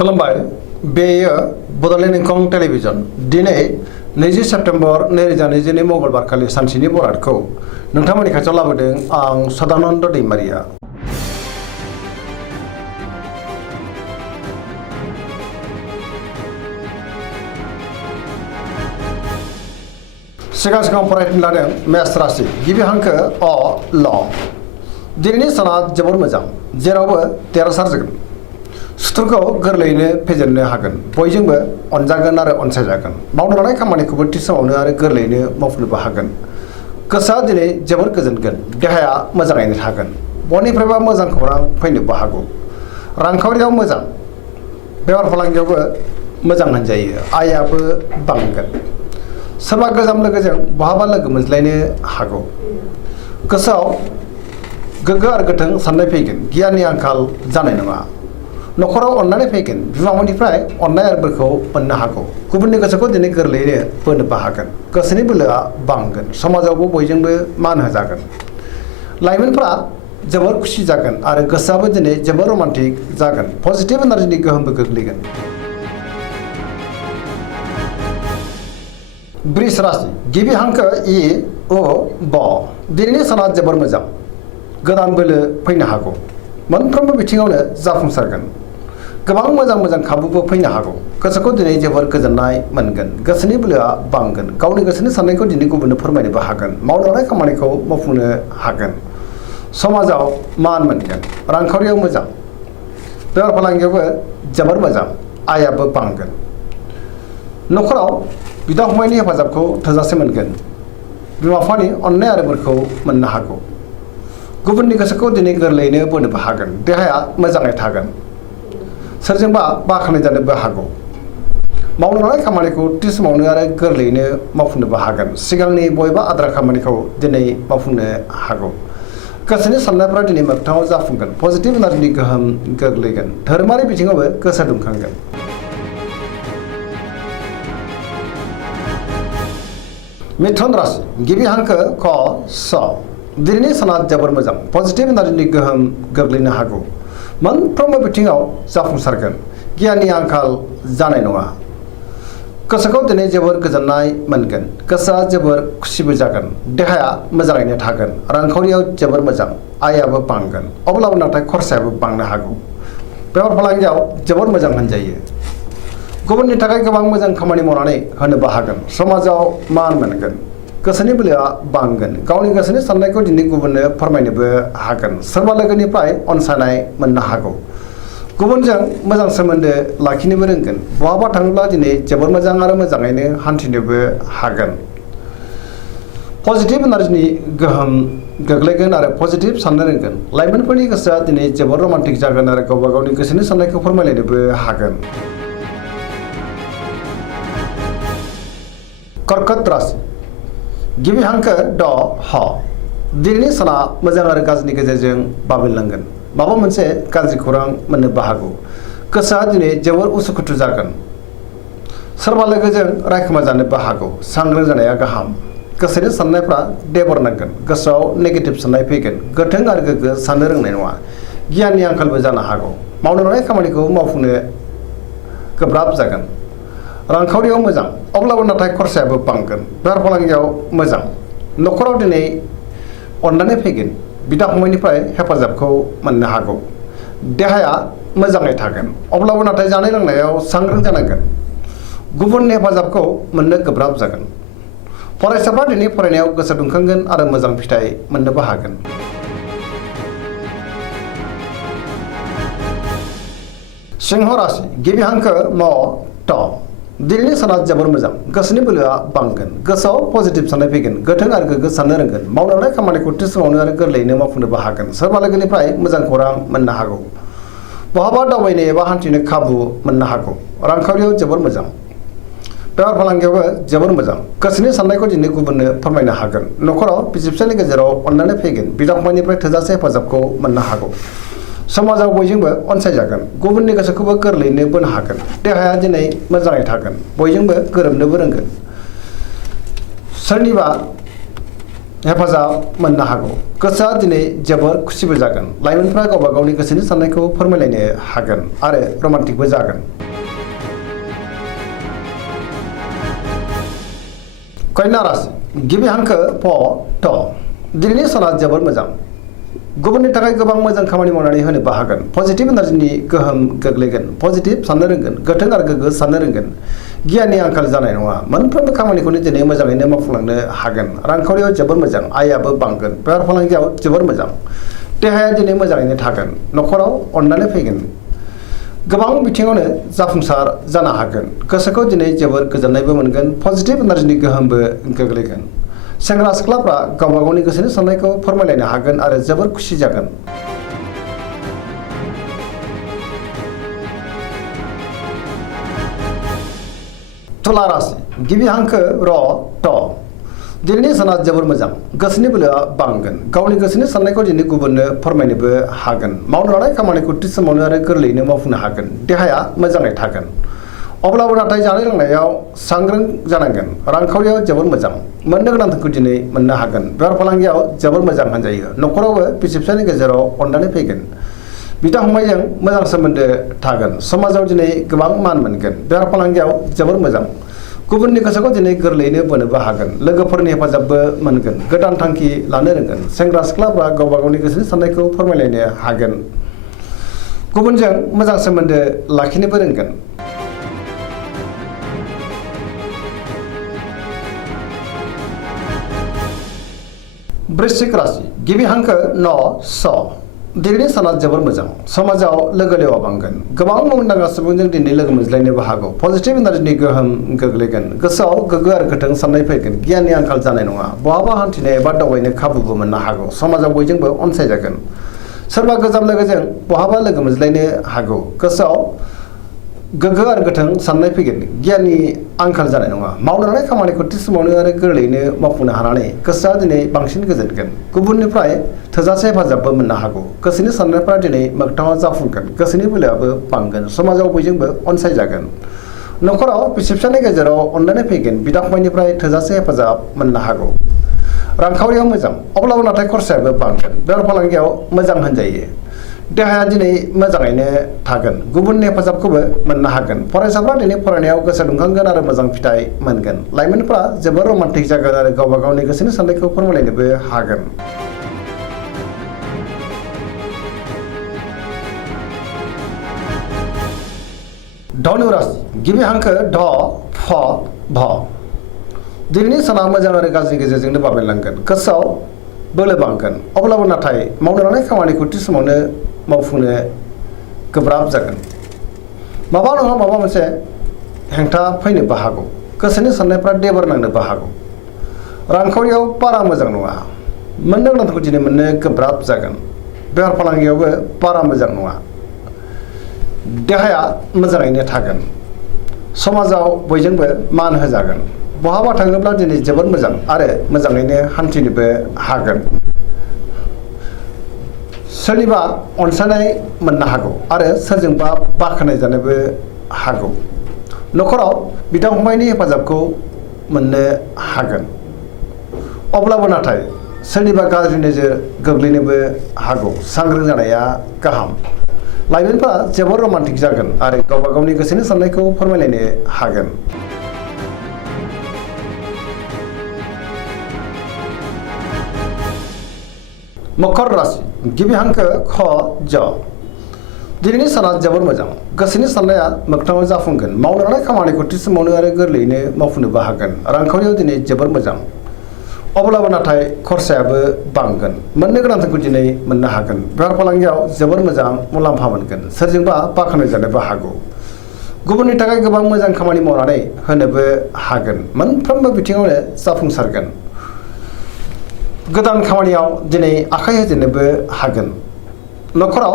खुलुमबाय बेयो बड'लेण्ड इंखं टेलिभिजन दिनै 20 सेप्तेम्बर 2022 मंगलबार खालि सानसेनि बरादखौ नोंथांमोननि खाथियाव लाबोदों आं सदानन्द दैमारिया। सिगां फरायफिन लादों मेष राशि गिबि हांखो अ ल। दिनैनि साना जोबोर मोजां, जेरावबो देरहासार जागोन। सुथुरखौ गोरलैयैनो फेजेननो हागोन, बयजोंबो अनजागोन आरो अनसायजागोन। मावनो लानाय खामानिखौबो थि समावनो आरो गोरलैयैनो मावफुंनोबो हागोन। गोसोआ दिनै जोबोर गोजोनगोन, देहाया मोजाङैनो थागोन। बयनिफ्रायबो मोजां खौरां फैनोबो हागौ। रांखावरियाव मोजां, बेफार फालांगियावबो मोजां होनजायो, आयाबो बांगोन। सोरबा गोजाम लोगोजों बहाबा लोगो मोनज्लायनो हागौ। गोसोआव गोग्गो आरो गोथों साननाय फैगोन, गियाननि आंखाल जानाय नङा। न'खराव अननानै फैगोन, बिमा-बिफानिफ्राय अननाय आरो बोरखौ मोननो हागौ। गुबुननि गोसोखौ दिनै गोरलैयैनो बोनोबो हागोन। गोसोनि बोलोआ बांगोन, समाजावबो बयजोंबो मान होजागोन। लाइमोनफ्रा जोबोर खुसि जागोन आरो गोसोआबो दिनै जोबोर रमान्टिक जागोन। पजिटिभ एनार्जिनि गोहोमबो गोग्लैगोन। वृष राशि गिबि हांखो इ उ ब। दिनैनि साना जोबोर मोजां, गोदान बोलो फैनो हागौ। मोनफ्रोमबो बिथिङावनो जाफुंसारगोन। गोबां मोजां खाबुबो फैनो हागौ। गोसोखौ दिनै जोबोर गोजोननाय मोनगोन। गोसोनि बोलोआ बांगोन। गावनि गोसोनि साननायखौ दिनै गुबुननो फोरमायनोबो हागोन। मावनो लानाय खामानिखौ मावफुंनो हागोन। समाजाव मान मोनगोन। रांखावरियाव मोजां, बेफार फालांगियावबो जोबोर मोजां, आयाबो बांगोन। न'खराव बिदा फंबायनि हेफाजाबखौ थोजासे मोनगोन। बिमा-बिफानि अननाय आरो बोरखौ मोननो हागौ। गुबुननि गोसोखौ दिनै गोरलैयैनो बोनोबो हागोन। देहाया मोजाङै थागोन। सोरजोंबा बाख्नाय जानोबो हागौ। मावनो लानाय खामानिखौ थि समावनो आरो गोरलैयैनो मावफुंनोबो हागोन। सिगांनि बबेबा आद्रा खामानिखौ दिनै मावफुंनो हागौ। गोसोनि साननायफ्रा दिनै मोगथाङाव जाफुंगोन। पजिटिभ एनार्जिनि गोहोम गोग्लैगोन। धोरोमारि बिथिङावबो गोसो दुंखांगोन। मिथुन राशि गिबि हांखो क स। दिनैनि साना जोबोर मोजां, पजिटिभ एनार्जिनि गोहोम गोग्लैनो हागौ। मोनफ्रोमबो बिथिङाव जाफुंसारगोन। गियाननि आंखाल जानाय नङा। गोसोखौ दिनै जोबोर गोजोननाय मोनगोन। गोसोआ जोबोर खुसिबो जागोन। देहाया मोजाङैनो थागोन। रांखावरियाव जोबोर मोजां, आयाबो बांगोन। अब्लाबो नाथाय खरसायाबो बांनो हागौ। बेफार फालांगियाव जोबोर मोजां होनजायो। गुबुननि थाखाय गोबां मोजां खामानि मावनानै होनोबो हागोन। समाजाव मान मोनगोन। गोसोनि बोलोआ बांगोन। गावनि गोसोनि साननायखौ दिनै गुबुननो फोरमायनोबो हागोन। सोरबा लोगोनिफ्राय अनसायनाय मोननो हागौ। गुबुनजों मोजां सोमोन्दो लाखिनोबो रोंगोन। बहाबा थाङोब्ला दिनै जोबोर मोजां आरो मोजाङैनो हान्थिनोबो हागोन। पजिटिभ एनार्जिनि गोहोम गोग्लैगोन आरो पजिटिभ साननो रोंगोन। लाइमोनफोरनि गोसोआ दिनै जोबोर रमान्टिक जागोन आरो गावबा गावनि गोसोनि साननायखौ फोरमायलायनोबो हागोन। कर्कट राशि गिबि हांखो ड ह। दिनैनि साना मोजां आरो गाज्रिनि गेजेरजों बाबेनलांगोन। माबा मोनसे गाज्रि खौरां मोननोबो हागौ। गोसोआ दिनै जोबोर उसुखुथु जागोन। सोरबा लोगोजों रायखोमा जानोबो हागौ। सांग्रां जानाया गाहाम। गोसोनि साननायफ्रा देबरनांगोन। गोसोआव नेगेटिभ साननाय फैगोन। गोथों आरो गोग्गो साननो रोंनाय नङा। गियाननि आंखालबो जानो हागौ। मावनो लानाय खामानिखौ मावफुंनो गोब्राब जागोन। रांखावरियाव मोजां, अब्लाबो नाथाय खरसायाबो बांगोन। बेफार फालांगियाव मोजां। न'खराव दिनै अननानै फैगोन। बिदा फंबायनिफ्राय हेफाजाबखौ मोननो हागौ। देहाया मोजाङै थागोन। अब्लाबो नाथाय जानाय लोंनायाव सांग्रां जानांगोन। गुबुननि हेफाजाबखौ मोननो गोब्राब जागोन। फरायसाफ्रा दिनै फरायनायाव गोसो दुंखांगोन आरो मोजां फिथाइ मोननोबो हागोन। सिंह राशि गिबि हांखो म ट। दिनैनि साना जोबोर मोजां, गोसोनि बोलोआ बांगोन। गोसोआव पजिटिभ साननाय फैगोन। गोथों आरो गोग्गो साननो रोंगोन। मावनो लानाय खामानिखौ थि समावनो आरो गोरलैयैनो मावफुंनोबो हागोन। सोरबा लोगोनिफ्राय मोजां खौरां मोननो हागौ। बहाबा दावबायनो एबा हान्थिनो खाबु मोननो हागौ। रांखावरियाव जोबोर मोजां। बेफार फालांगियावबो जोबोर मोजां। गोसोनि साननायखौ दिनै गुबुननो फोरमायनो हागोन। न'खराव बिसि-फिसायनि गेजेराव अननानै फैगोन। बिदा-फंबायनिफ्राय थोजासे हेफाजाबखौ मोननो हागौ। समाजाव बयजोंबो अनसायजागोन। गुबुननि गोसोखौबो गोरलैयैनो बोनो हागोन। देहाया दिनै मोजाङै थागोन। बयजोंबो गोरोबनोबो रोंगोन। सोरनिबा हेफाजाब मोननो हागौ। गोसोआ दिनै जोबोर खुसिबो जागोन। लाइमोनफ्रा गावबा गावनि गोसोनि साननायखौ फोरमायलायनो हागोन आरो रमान्टिकबो जागोन। कन्या राशि गिबि हांखो प ट दिनैनि साना जोबोर मोजां। गुबुननि थाखाय गोबां मोजां खामानि मावनानै होनोबो हागोन। पजिटिभ एनार्जिनि गोहोम गोग्लैगोन। पजिटिभ साननो रोंगोन, गोथों आरो गोग्गो साननो रोंगोन। गियाननि आंखाल जानाय नङा। मोनफ्रोमबो खामानिखौनो दिनै मोजाङैनो मावफुंलांनो हागोन। रांखावरियाव जोबोर मोजां, आयाबो बांगोन। बेफार फालांगियाव जोबोर मोजां। देहाया दिनै मोजाङैनो थागोन। न'खराव अननानै फैगोन। गोबां बिथिङावनो जाफुंसार जानो हागोन। गोसोखौ दिनै जोबोर गोजोननायबो मोनगोन। पजिटिभ एनार्जिनि गोहोमबो गोग्लैगोन। सेंग्रा सिख्लाफ्रा गावबा गावनि गोसोनि साननायखौ फोरमायलायनो हागोन आरो जोबोर खुसि जागोन। तुला राशि गिबि हांखो र ट दिनैनि साना जोबोर मोजां। गोसोनि बोलोआ बांगोन। गावनि गोसोनि साननायखौ दिनै गुबुननो फोरमायनोबो हागोन। मावनो लानाय खामानिखौ थि समावनो आरो गोरलैयैनो मावफुंनो हागोन। देहाया मोजाङै थागोन। अब्लाबो नाथाय जानाय लोंनायाव सांग्रां जानांगोन। रांखावरियाव जोबोर मोजां। मोननो गोनांखौ दिनै मोननो हागोन। बेफार फालांगियाव जोबोर मोजां होनजायो। न'खरावबो बिसि फिसायनि गेजेराव अननानै फैगोन। बिदा फंबायजों मोजां सोमोन्दो थागोन। समाजाव दिनै गोबां मान मोनगोन। बेफार फालांगियाव जोबोर मोजां। गुबुननि गोसोखौ दिनै गोरलैयैनो बोनोबो हागोन। लोगोफोरनि हेफाजाबबो मोनगोन। गोदान थांखि लानो रोंगोन। सेंग्रा सिख्लाफ्रा गावबा गावनि गोसोनि साननायखौ फोरमायलायनो हागोन। गुबुनजों मोजां सोमोन्दो लाखिनोबो रोंगोन। वृश्चिक राशि गिबि हांखो न स दिनैनि साना जोबोर मोजां। समाजाव लोगो लेवा बांगोन। गोबां मुंदांखा सुबुंजों दिनै लोगो मोनज्लायनोबो हागौ। पजिटिभ एनार्जिनि गोहोम गोग्लैगोन। गोसोआव गोग्गो आरो गोथों साननाय फैगोन। गियाननि आंखाल जानाय नङा। बहाबा हान्थिनो एबा दावबायनो खाबुबो मोननो हागौ। समाजाव बयजोंबो अनसायजागोन। सोरबा गोजाम लोगोजों बहाबा लोगो मोनज्लायनो हागौ। गोसोआव गोग्गो आरो गोथों साननाय फैगोन। गियाननि आंखाल जानाय नङा। मावनो लानाय खामानिखौ थि समावनो आरो गोरलैयैनो मावफुंनो हानानै गोसोआ दिनै बांसिन गोजोनगोन। गुबुननिफ्राय थोजासे हेफाजाबबो मोननो हागौ। गोसोनि साननायफ्रा दिनै मोगथाङाव जाफुंगोन। गोसोनि बोलोआबो बांगोन। समाजाव बयजोंबो अनसायजागोन। न'खराव बिसि फिसायनि गेजेराव अनलायनाय फैगोन। बिदा फंबायनिफ्राय थोजासे हेफाजाब मोननो हागौ। रांखावरियाव मोजां। अब्लाबो नाथाय खरसायाबो बांगोन। बेफार फालांगियाव मोजां होनजायो। देहाया दिनै मोजाङैनो थागोन। गुबुननि हेफाजाबखौबो मोननो हागोन। फरायसाफ्रा दिनै फरायनायाव गोसो दुंखांगोन आरो मोजां फिथाइ मोनगोन। लाइमोनफ्रा जोबोर रमान्टिक जागोन आरो गावबा गावनि गोसोनि साननायखौ फोरमायलायनोबो हागोन। धनु राशि गिबि हांखो ध फ भ दिनैनि साना मोजां आरो गाज्रि गेजेरजोंनो बाबेनलांगोन। गोसोआव बोलो बांगोन। अब्लाबो नाथाय मावनो लानाय खामानिखौ थि समावनो मावफुंनो गोब्राब जागोन। माबा नङा माबा मोनसे हेंथा फैनोबो हागौ। गोसोनि साननायफ्रा देबार नांनोबो हागौ। रांखावरियाव बारा मोजां नङा। मोननो गोनांखौ दिनै मोननो गोब्राब जागोन। बेफार फालांगियावबो बारा मोजां नङा। देहाया मोजाङैनो थागोन। समाजाव बयजोंबो मान होजागोन। बहाबा थाङोब्ला दिनै जोबोद मोजां आरो मोजाङैनो हान्थिनोबो हागोन। सोरनिबा अनसायनाय मोननो हागौ आरो सोरजोंबा बाख्नाय जानोबो हागौ। न'खराव बिदा फंबायनि हेफाजाबखौ मोननो हागोन। अब्लाबो नाथाय सोरनिबा गाज्रि नोजोर गोग्लैनोबो हागौ। सांग्रां जानाया गाहाम। लाइमोनफ्रा जोबोर रमान्टिक जागोन आरो गावबा गावनि गोसोनि साननायखौ फोरमायलायनो हागोन। मकर राशि गिबि हांखो ख ज दिनैनि साना जोबोर मोजां। गोसोनि साननाया मोगथाङाव जाफुंगोन। मावनो लानाय खामानिखौ थि समावनो आरो गोरलैयैनो मावफुंनोबो हागोन। रांखावरियाव दिनै जोबोर मोजां। अब्लाबो नाथाय खरसायाबो बांगोन। मोननो गोनांखौ दिनै मोननो हागोन। बेफार फालांगियाव जोबोर मोजां मुलाम्फा मोनगोन। सोरजोंबा बाख्नाय जानोबो हागौ। गुबुननि थाखाय गोबां मोजां खामानि मावनानै होनोबो हागोन। मोनफ्रोमबो बिथिङावनो जाफुंसारगोन। गोदान खामानियाव दिनै आखाइ होजेननोबो हागोन। न'खराव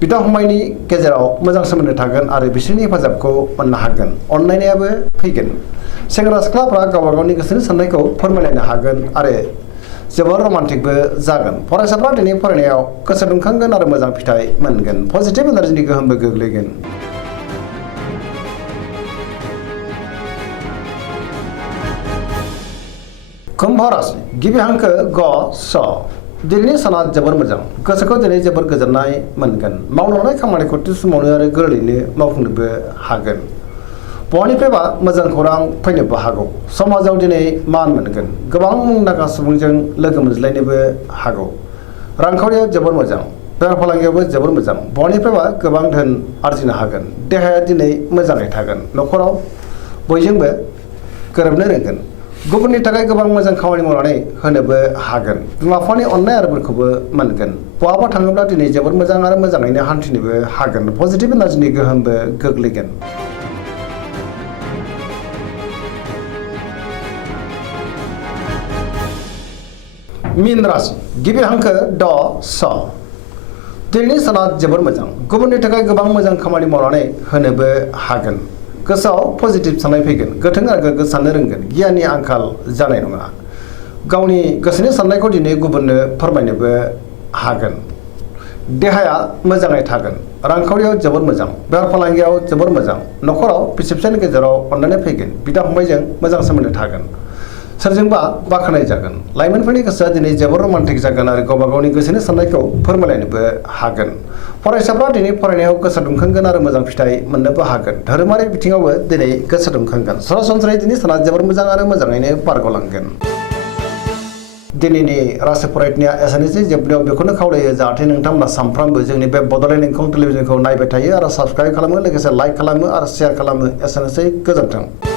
बिदा फंबायनि गेजेराव मोजां सोमोन्दो थागोन आरो बिसोरनि हेफाजाबखौ मोननो हागोन। अनलायनायाबो फैगोन। सेंग्रा सिख्लाफ्रा गावबा गावनि गोसोनि साननायखौ फोरमायलायनो हागोन आरो जोबोर रमान्टिकबो जागोन। फरायसाफ्रा दिनै फरायनायाव गोसो दुंखांगोन आरो मोजां फिथाइ मोनगोन। पजिटिभ एनार्जिनि गोहोमबो गोग्लैगोन। कुम्भ राशि गिबि हांखो ग स दिनैनि साना जोबोर मोजां गोसोखौ दिनै जोबोर गोजोननाय मोनगोन मावनो लानाय खामानिखौ थि समावनो आरो गोरलैयैनो मावफुंनोबो हागोन बहानिफ्रायबा मोजां खौरां फैनोबो हागौ समाजाव दिनै मान मोनगोन गोबां मुंदांखा सुबुंजों लोगो मोनज्लायनोबो हागौ रांखावरियाव जोबोर मोजां बेफार फालांगियावबो जोबोर मोजां बहानिफ्रायबा गोबां धोन आरजिनो हागोन देहाया दिनै मोजाङै थागोन न'खराव बयजोंबो गोरोबनो रोंगोन गुबुननि थाखाय गोबां मोजां खामानि मावनानै होनोबो हागोन बिमा बिफानि अननाय आरो बोरखौबो मोनगोन बहाबा थाङोब्ला दिनै जोबोर मोजां आरो मोजाङैनो हान्थिनोबो हागोन पजिटिभ एनार्जिनि गोहोमबो गोग्लैगोन मीन राशि गिबि हांखो ड स दिनैनि साना जोबोर मोजां गुबुननि थाखाय गोबां मोजां खामानि मावनानै होनोबो हागोन गोसोआव पजिटिभ साननाय फैगोन गोथों आरो गोग्गो साननो रोंगोन गियाननि आंखाल जानाय नङा गावनि गोसोनि साननायखौ दिनै गुबुननो फोरमायनोबो हागोन देहाया मोजाङै थागोन रांखावरियाव जोबोर मोजां बेफार फालांगियाव जोबोर मोजां न'खराव बिसि फिसायनि गेजेराव अनलायनाय फैगोन बिदा फंबायजों मोजां सोमोन्दो थागोन सोरजोंबा बाख्नाय जागोन लाइमोनफोरनि गोसोआ दिनै जोबोर रमान्टिक जागोन आरो गावबा गावनि गोसोनि साननायखौ फोरमायलायनोबो हागोन फरायसाफ्रा दिनै फरायनायाव गोसो दुंखांगोन आरो मोजां फिथाइ मोननोबो हागोन धोरोमारि बिथिङावबो दिनै गोसो दुंखांगोन सरासनस्रायै दिनै साना जोबोर मोजां आरो मोजाङैनो बारग'लांगोन दिनैनि राशि फरायनाया एसेनोसै जोबनायाव बेखौनो खावलायो जाहाथे नोंथांमोना सानफ्रामबो जोंनि बे बड'लेण्ड इंखं टेलिभिजनखौ नायबाय थायो आरो साबस्क्राइब खालामो लोगोसे लाइक खालामो आरो शेयार खालामो एसेनोसै गोजोन्थों